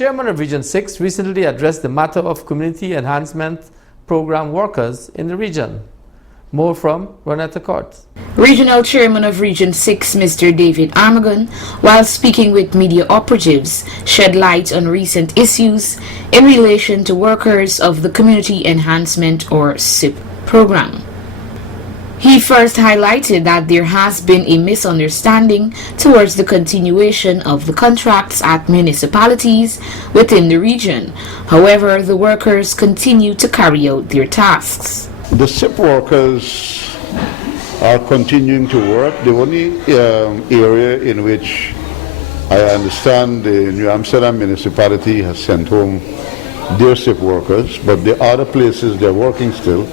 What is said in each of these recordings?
Chairman of Region 6 recently addressed the matter of community enhancement program workers in the region. More from Ronetta Court. Regional Chairman of Region 6, Mr. David Armagon, while speaking with media operatives, shed light on recent issues in relation to workers of the Community Enhancement or CEP program. He first highlighted that there has been a misunderstanding towards the continuation of the contracts at municipalities within the region. However, the workers continue to carry out their tasks. The CEP workers are continuing to work. The only area in which I understand the New Amsterdam municipality has sent home their CEP workers, but the other places they're working still.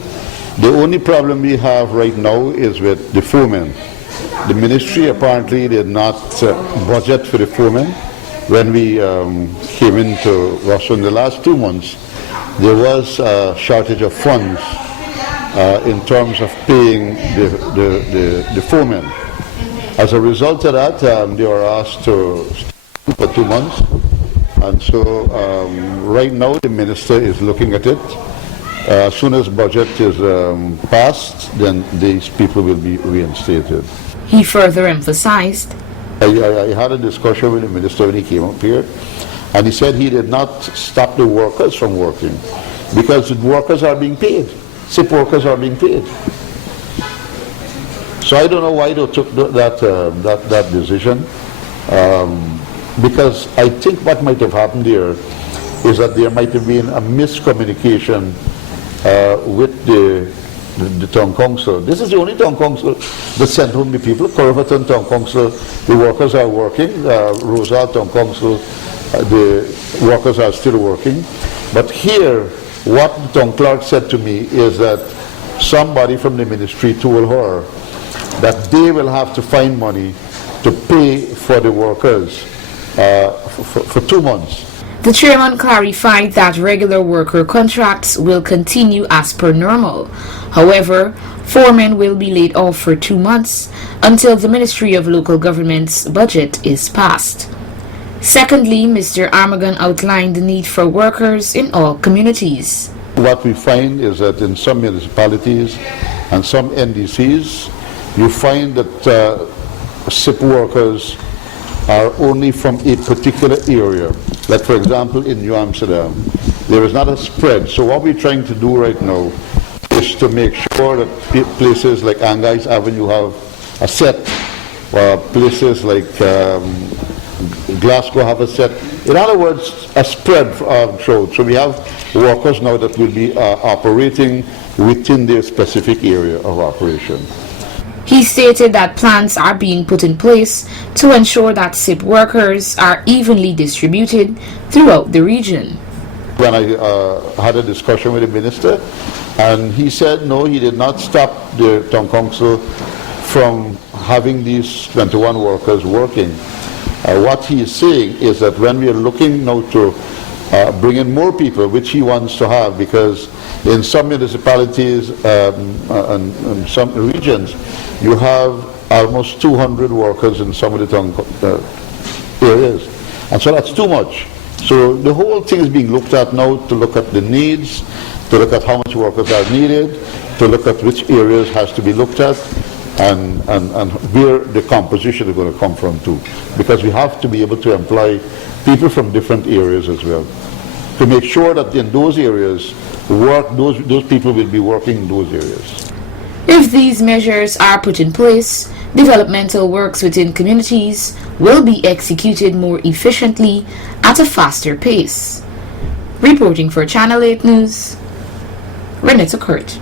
The only problem we have right now is with the foreman. The ministry apparently did not budget for the foreman. When we came into Russia in the last 2 months, there was a shortage of funds in terms of paying the foreman. As a result of that, they were asked to stay for 2 months. And so right now the minister is looking at it. As soon as budget is passed, then these people will be reinstated. He further emphasized, I had a discussion with the minister when he came up here, and he said he did not stop the workers from working because the workers are being paid. CEP workers are being paid. So I don't know why they took that decision, because I think what might have happened there is that there might have been a miscommunication with the town council. This is the only town council that sent home the people. Corriverton town council, the workers are working. Rosal town council, the workers are still working. But here, what the town clerk said to me is that somebody from the ministry told her that they will have to find money to pay for the workers for 2 months. The chairman clarified that regular worker contracts will continue as per normal. However, foremen will be laid off for 2 months until the Ministry of Local Government's budget is passed. Secondly, Mr. Armagon outlined the need for workers in all communities. What we find is that in some municipalities and some NDCs, you find that CEP workers are only from a particular area. Like for example in New Amsterdam, there is not a spread. So what we're trying to do right now is to make sure that places like Angais Avenue have a set, places like Glasgow have a set. In other words, a spread throughout. So we have workers now that will be operating within their specific area of operation. He stated that plans are being put in place to ensure that CEP workers are evenly distributed throughout the region. When I had a discussion with the minister, and he said no, he did not stop the town council from having these 21 workers working. What he is saying is that when we are looking now to bring in more people, which he wants to have, because in some municipalities and some regions, you have almost 200 workers in some of the town areas. And so that's too much. So the whole thing is being looked at now to look at the needs, to look at how much workers are needed, to look at which areas has to be looked at, and where the composition is going to come from too. Because we have to be able to employ people from different areas as well, to make sure that in those areas, those people will be working in those areas. If these measures are put in place, developmental works within communities will be executed more efficiently at a faster pace. Reporting for Channel 8 News, Ronetta Court.